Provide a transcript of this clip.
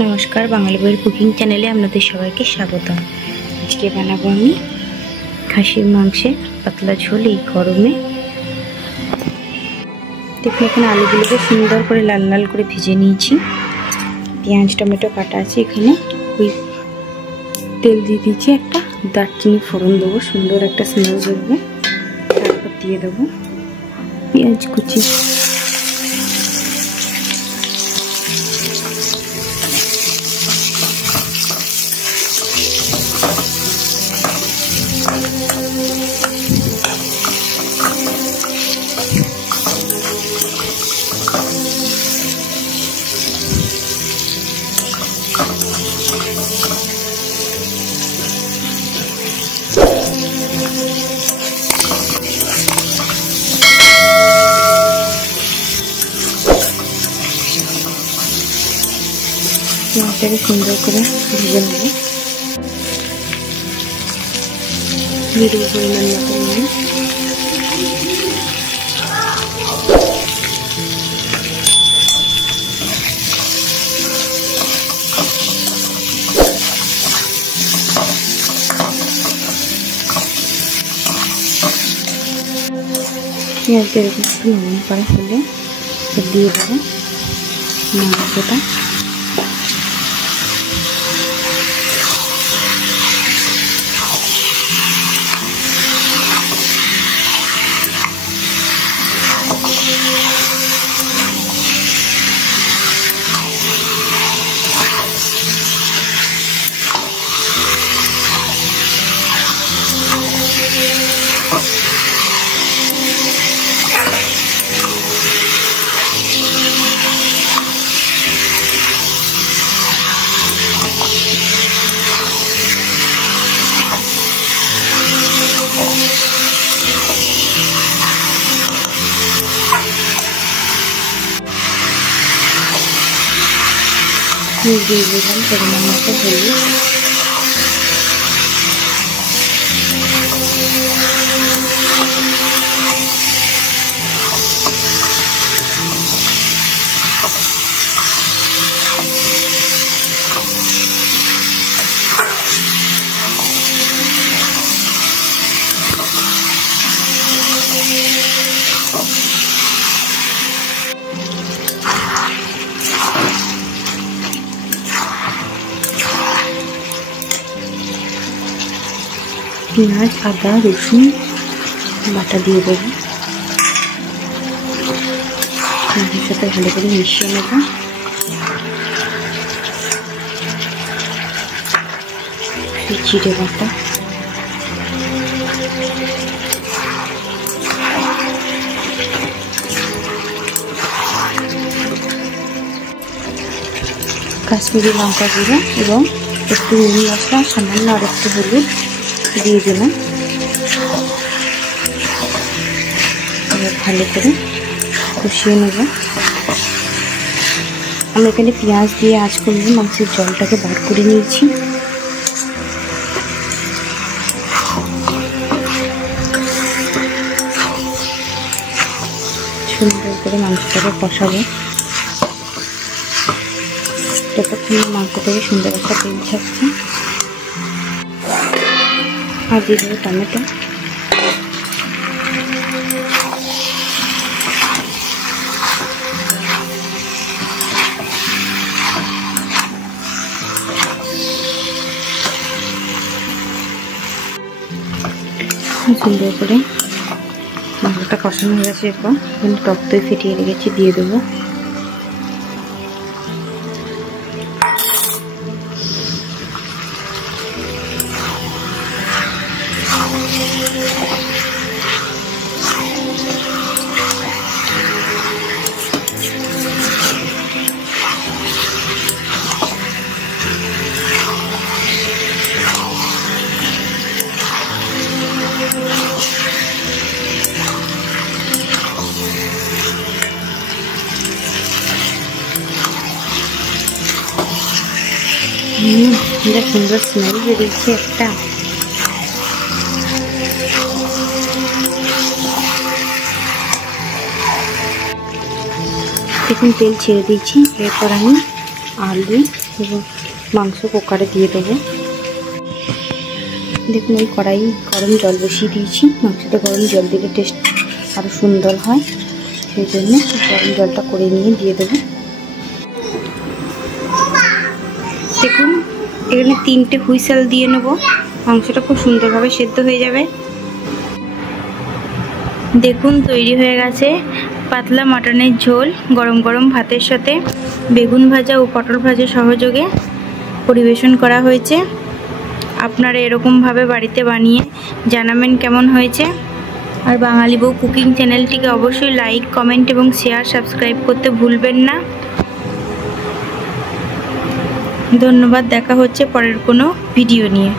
नमस्कार बांगाली बउয়ের कुकिंग चैनेले आपनादेर सबाइके स्वागतम। आजके बानाबो आमि खासिर मांसेर पातला झोल এই গরমে। देखুন এখানে আলুগুলোকে সুন্দর করে লাল লাল করে ভেজে নিয়েছি। পেঁয়াজ টমেটো কাটা আছে এখানে। ওই তেল দিয়ে দিয়েছি, একটা দারচিনি ফোড়ন দেবো, সুন্দর একটা স্মেল বেরোবে। তারপর দিয়ে দেবো পেঁয়াজ কুচি। পেঁয়াজটাকে সুন্দর করে ভেজে নেব। জিরে পরিমাণ মতো নিয়ে পেঁয়াজটা এরকম একটু নরম করা হলে দিয়ে দেবো মাংসটা। দিয়ে দিলাম পরিমাণ মতো হলুদ, পেঁয়াজ আদা রসুন বাটা দিয়ে দেবো। পেঁয়াজের সাথে ভালো করে মিশিয়ে নেব। জিরে বাটা, কাশ্মীরি লঙ্কা গুঁড়ো এবং একটু মিট মশলা, সামান্য আর একটু হলুদ দিয়ে দিলাম। এবার ভালো করে কষিয়ে নেব। আমি এখানে পেঁয়াজ দিয়ে আঁচ করলে মাংসের জলটাকে বার করে নিয়েছি। সুন্দর করে মাংসটাকে কষাবো যতক্ষণ মাংস থেকে সুন্দর একটা তেল ছাড়ছে। আর দিয়ে দেবো টমেটো। সুন্দর করে মাংসটা কষানো হয়ে গেছে। এরপর টক দই ফেটিয়ে রেখেছি, দিয়ে দেবো। সুন্দর স্মেল বেরিয়েছে একটা। দেখুন তেল ছেড়ে দিয়েছি। এরপর আমি आलू এবং মাংস কুকারে দিয়ে দেবো। দেখুন ওই কড়াই গরম জল বসিয়ে দিয়েছি। মাংসতে গরম জল দিলে টেস্ট আরও সুন্দর হয়, সেই জন্য গরম জলটা করে নিয়ে দিয়ে দেবো। দেখুন এখানে 3টে হুইসেল দিয়ে নেব, মাংসটা খুব সুন্দরভাবে সেদ্ধ হয়ে যাবে। দেখুন তৈরি হয়ে গেছে পাতলা মাটনের ঝোল। গরম গরম ভাতের সাথে বেগুন ভাজা ও পটল ভাজা সহযোগে পরিবেশন করা হয়েছে। আপনারা এরকমভাবে বাড়িতে বানিয়ে জানাবেন কেমন হয়েছে। আর বাঙালি বউ কুকিং চ্যানেলটিকে অবশ্যই লাইক, কমেন্ট এবং শেয়ার, সাবস্ক্রাইব করতে ভুলবেন না। ধন্যবাদ। দেখা হচ্ছে পরের কোনো ভিডিও নিয়ে।